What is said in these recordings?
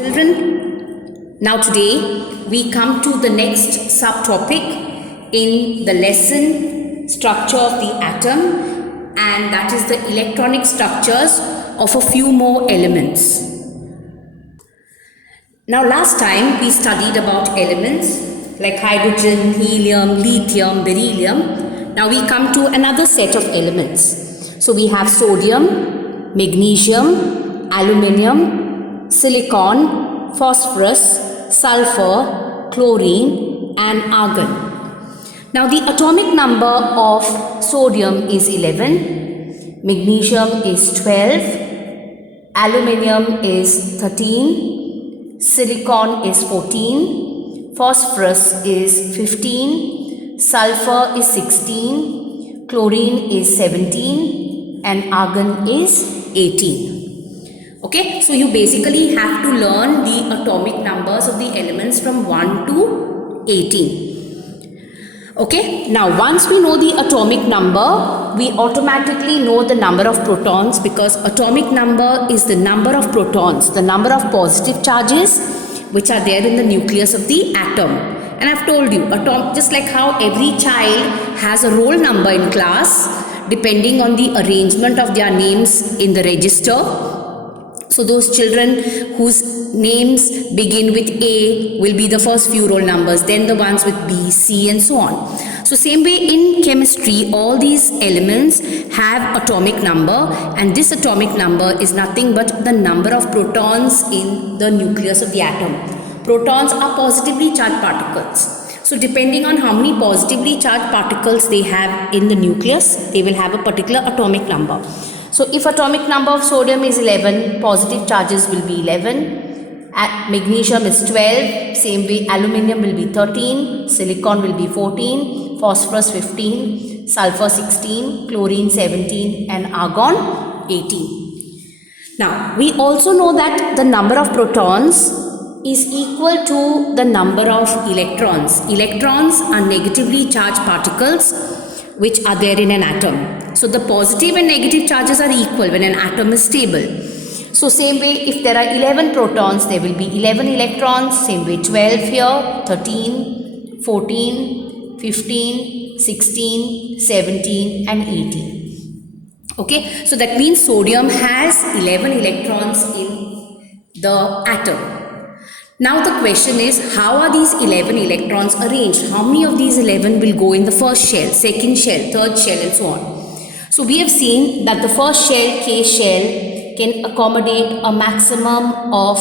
Children, now today we come to the next subtopic in the lesson, structure of the atom, and that is the electronic structures of a few more elements. Now last time we studied about elements like hydrogen, helium, lithium, beryllium. Now we come to another set of elements. So we have sodium, magnesium, aluminium, silicon, phosphorus, sulfur, chlorine and argon. Now the atomic number of sodium is 11, magnesium is 12, aluminium is 13, silicon is 14, phosphorus is 15, sulfur is 16, chlorine is 17 and argon is 18. Okay, so you basically have to learn the atomic numbers of the elements from 1 to 18. Okay, now once we know the atomic number, we automatically know the number of protons, because atomic number is the number of protons, the number of positive charges which are there in the nucleus of the atom. And I've told you, just like how every child has a roll number in class depending on the arrangement of their names in the register. So those children whose names begin with A will be the first few roll numbers, then the ones with B, C and so on. So same way in chemistry, all these elements have atomic number, and this atomic number is nothing but the number of protons in the nucleus of the atom. Protons are positively charged particles. So depending on how many positively charged particles they have in the nucleus, they will have a particular atomic number. So if atomic number of sodium is 11, positive charges will be 11, magnesium is 12, same way aluminium will be 13, silicon will be 14, phosphorus 15, sulfur 16, chlorine 17 and argon 18. Now we also know that the number of protons is equal to the number of electrons. Electrons are negatively charged particles which are there in an atom. So the positive and negative charges are equal when an atom is stable. So same way, if there are 11 protons, there will be 11 electrons. Same way 12 here, 13, 14, 15, 16, 17 and 18. Okay, so that means sodium has 11 electrons in the atom. Now the question is, how are these 11 electrons arranged? How many of these 11 will go in the first shell, second shell, third shell and so on? So we have seen that the first shell, K shell, can accommodate a maximum of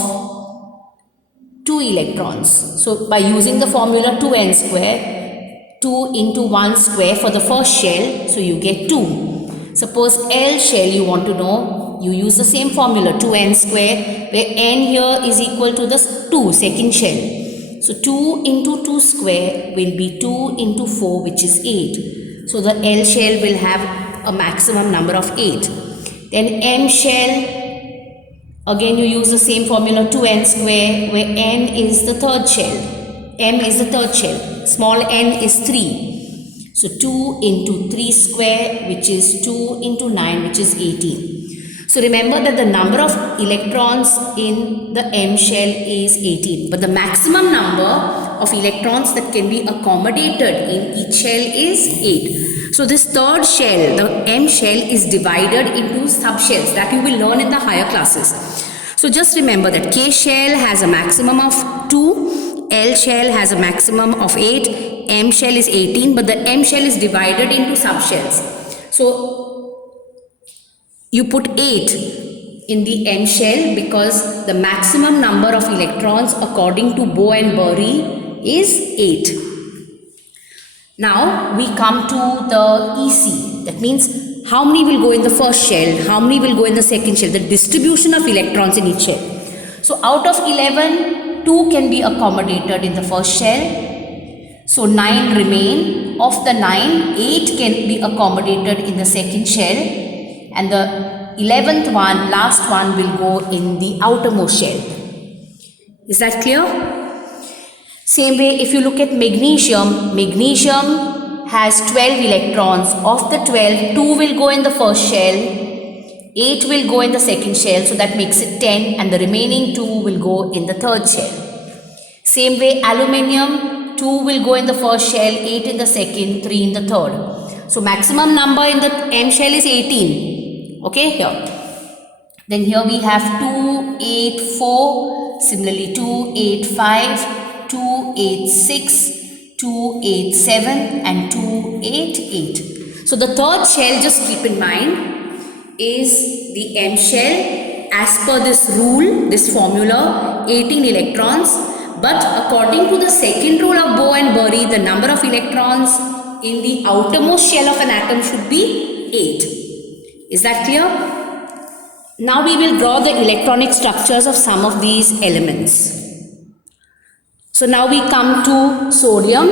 2 electrons. So by using the formula 2n square, 2 into 1 square for the first shell, so you get 2. Suppose L shell you want to know, you use the same formula 2n square, where n here is equal to the 2, second shell. So 2 into 2 square will be 2 into 4, which is 8. So the L shell will have a maximum number of 8. Then M shell, again you use the same formula 2n square, where n is the third shell, M is the third shell, small n is 3. So 2 into 3 square, which is 2 into 9, which is 18. So remember that the number of electrons in the M shell is 18, but the maximum number of electrons that can be accommodated in each shell is 8. So this third shell, the M shell, is divided into subshells that you will learn in the higher classes. So just remember that K shell has a maximum of 2, L shell has a maximum of 8, M shell is 18, but the M shell is divided into subshells. So you put 8 in the M shell because the maximum number of electrons according to Bohr and Bury is 8. Now we come to the EC. That means how many will go in the first shell, how many will go in the second shell, the distribution of electrons in each shell. So out of 11, 2 can be accommodated in the first shell. So 9 remain. Of the 9, 8 can be accommodated in the second shell. And the 11th one, last one, will go in the outermost shell. Is that clear? Same way, if you look at magnesium, magnesium has 12 electrons. Of the 12, 2 will go in the first shell 8 will go in the second shell, so that makes it 10, and the remaining 2 will go in the third shell. Same way, aluminium, 2 will go in the first shell, 8 in the second, 3 in the third. So maximum number in the M shell is 18. Okay, here. Then here we have 2, 8, 4, similarly 2, 8, 5, 2, 8, 6, 2, 8, 7 and 2, 8, 8. So the third shell, just keep in mind, is the M shell as per this rule, this formula, 18 electrons. But according to the second rule of Bohr and Bury, the number of electrons in the outermost shell of an atom should be 8. Is that clear? Now we will draw the electronic structures of some of these elements. So now we come to sodium.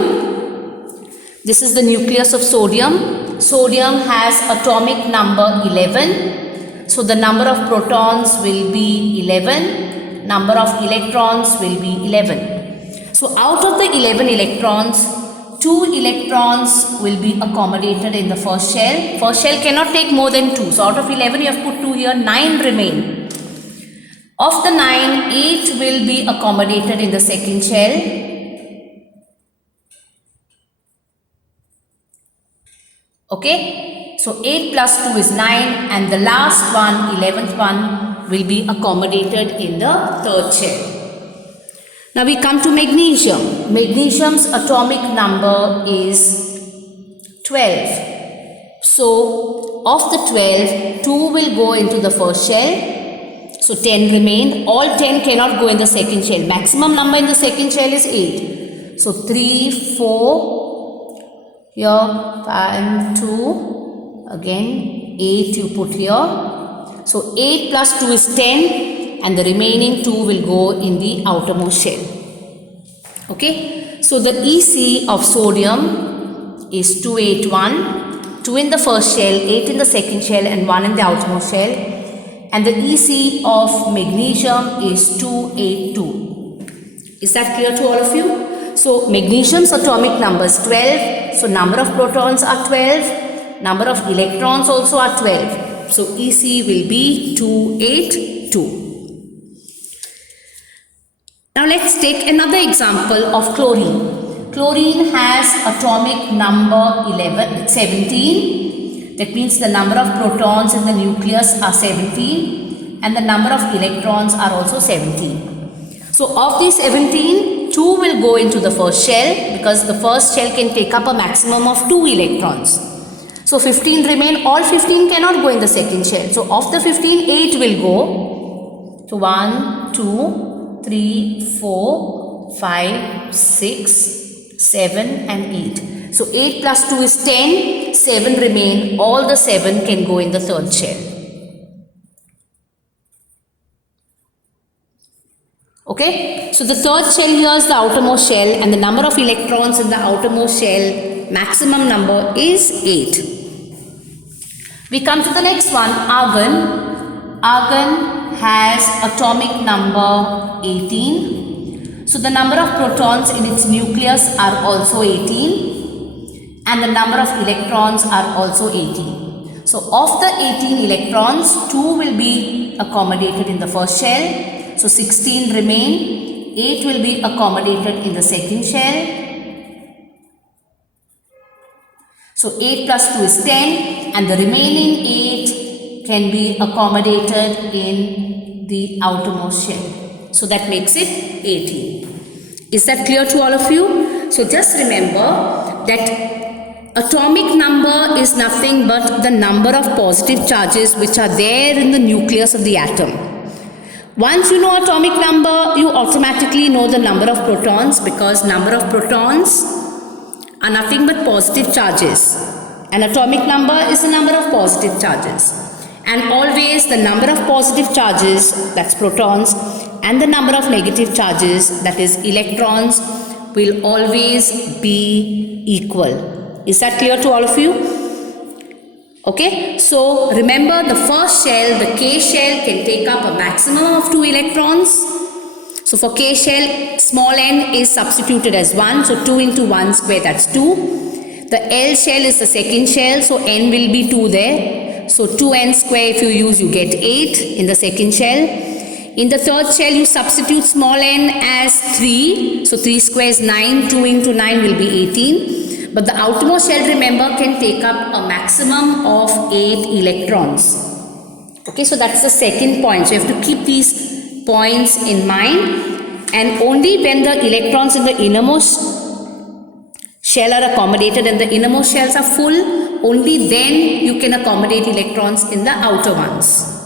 This is the nucleus of sodium. Sodium has atomic number 11. So the number of protons will be 11. Number of electrons will be 11. So out of the 11 electrons, 2 electrons will be accommodated in the first shell. First shell cannot take more than 2. So out of 11 you have put 2 here, 9 remain. Of the 9, 8 will be accommodated in the second shell. Okay. So 8 plus 2 is 9, and the last one, 11th one, will be accommodated in the third shell. Now we come to magnesium. Magnesium's atomic number is 12. So of the 12, 2 will go into the first shell. So 10 remain. All 10 cannot go in the second shell. Maximum number in the second shell is 8. So 3, 4, here 5, 2, again 8 you put here. So 8 plus 2 is 10, and the remaining 2 will go in the outermost shell. Okay. So the EC of sodium is 281. 2 in the first shell, 8 in the second shell and 1 in the outermost shell. And the EC of magnesium is 282. Is that clear to all of you? So magnesium's atomic number is 12. So number of protons are 12. Number of electrons also are 12. So EC will be 282. Now let's take another example of chlorine. Chlorine has atomic number 17. That means the number of protons in the nucleus are 17, and the number of electrons are also 17. So of these 17, 2 will go into the first shell, because the first shell can take up a maximum of 2 electrons. So 15 remain. All 15 cannot go in the second shell. So of the 15, 8 will go. So 1, 2, 3, 4, 5, 6, 7 and 8. So 8 plus 2 is 10, 7 remain, all the 7 can go in the third shell. Okay, so the third shell here is the outermost shell, and the number of electrons in the outermost shell, maximum number is 8. We come to the next one, argon. Argon has atomic number 18. So the number of protons in its nucleus are also 18. And the number of electrons are also 18. So of the 18 electrons, 2 will be accommodated in the first shell. So 16 remain. 8 will be accommodated in the second shell. So 8 plus 2 is 10, and the remaining 8 can be accommodated in the outermost shell. So that makes it 18. Is that clear to all of you? So just remember that atomic number is nothing but the number of positive charges which are there in the nucleus of the atom. Once you know atomic number, you automatically know the number of protons, because number of protons are nothing but positive charges. An atomic number is the number of positive charges. And always the number of positive charges, that's protons, and the number of negative charges, that is electrons, will always be equal. Is that clear to all of you? Okay, so remember the first shell, the K shell, can take up a maximum of 2 electrons. So for K shell, small n is substituted as 1. So 2 into 1 square, that's 2. The L shell is the second shell, so n will be 2 there. So 2n square if you use, you get 8 in the second shell. In the third shell, you substitute small n as 3. So 3 square is 9. 2 into 9 will be 18. But the outermost shell, remember, can take up a maximum of 8 electrons. Okay, so that's the second point. So you have to keep these points in mind. And only when the electrons in the innermost shell are accommodated and the innermost shells are full, only then you can accommodate electrons in the outer ones.